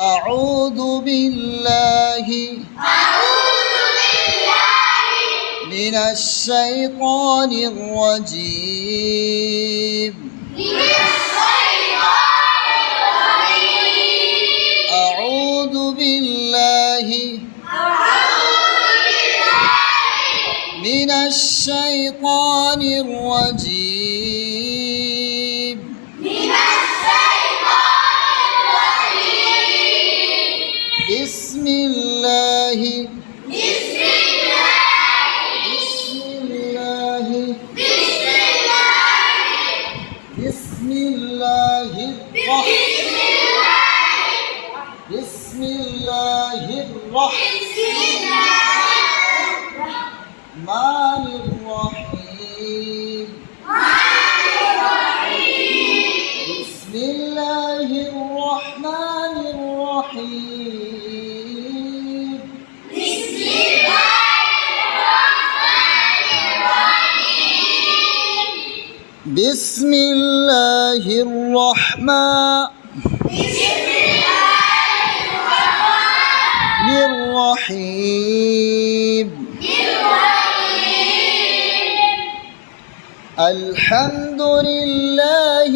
أعوذ بالله من الشيطان الرجيم. أعوذ بالله من الشيطان الرجيم. بسم الله بسم الله بسم الله الرحمن بسم الله الرحمن بسم الله الرحمن الرحيم الحمد لله.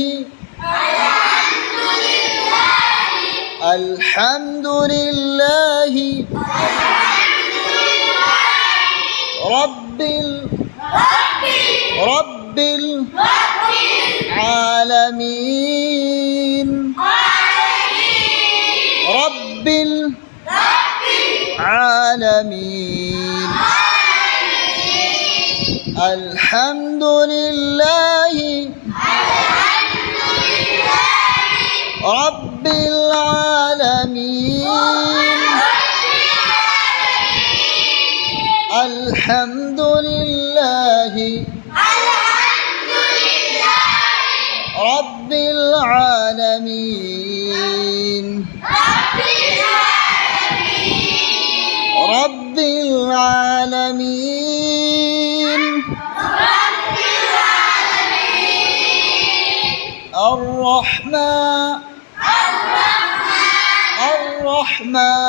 الحمد لله. رب ال رب العالمين رب العالمين الحمد لله رب العالمين الحمد لله رب العالمين. رب العالمين. الرحمن. الرحمن.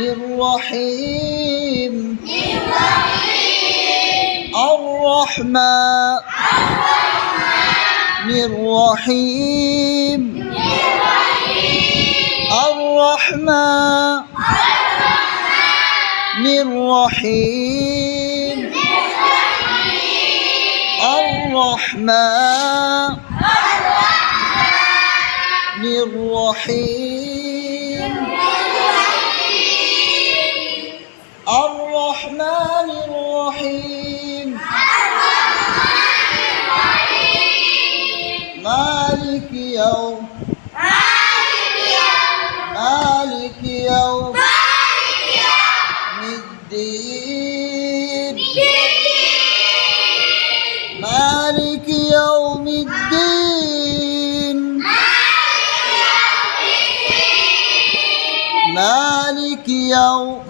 الرحيم الرحمن. الرحيم. الرحمن. الرحيم الرحمن. الرحيم يوم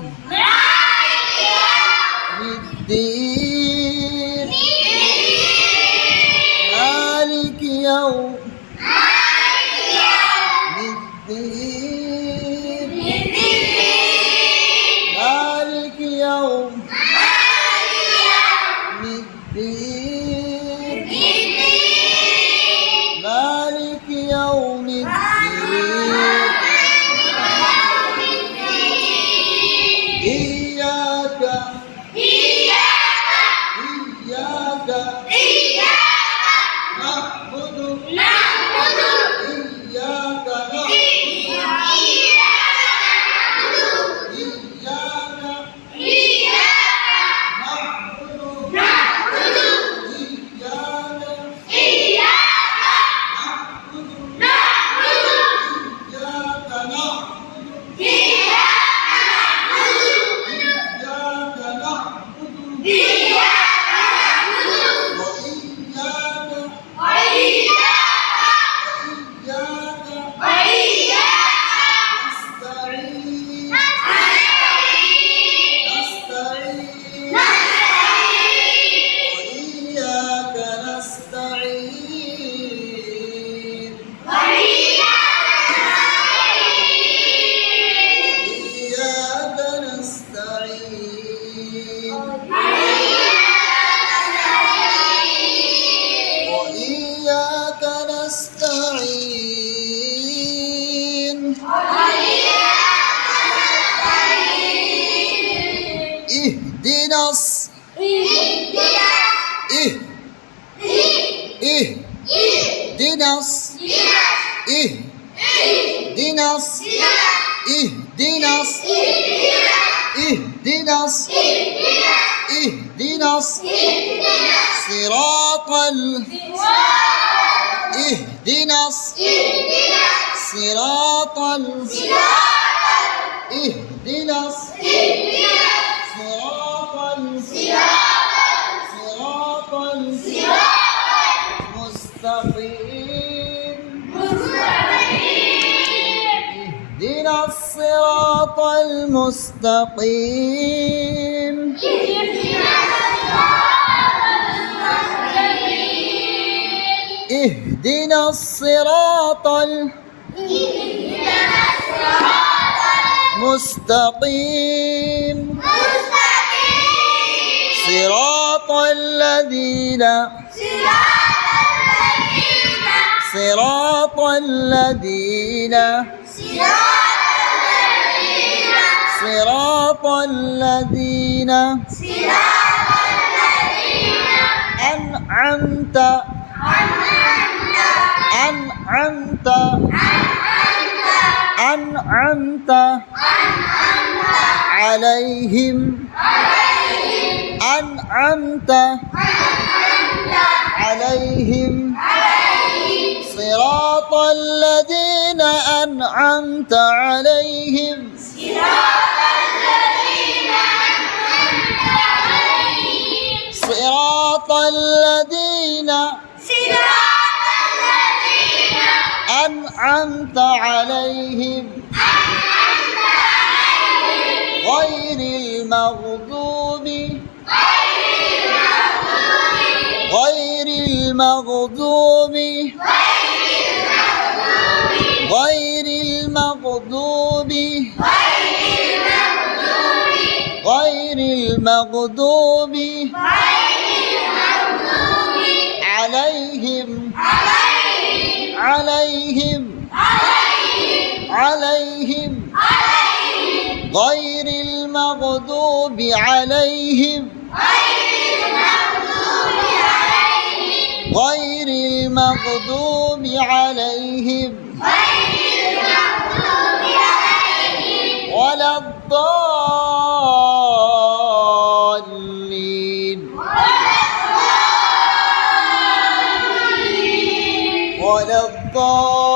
اهدنا اهدنا اهدنا اهدنا صراط ال اهدنا صراط ال اهدنا اهدنا الصراط المستقيم. اهدنا الصراط المستقيم صراط الذين صراط الذين صراط الذين أنعمت أنعمت أنعمت عليهم أنعمت عليهم صراط الذين أنعمت عليهم أنعمت عليهم غير المغضوب غير المغضوب غير المغضوب غير المغضوب عليهم عليهم عليهم. غير المغضوب عليهم. غير المغضوب عليهم. ولا الضالين. ولا الضالين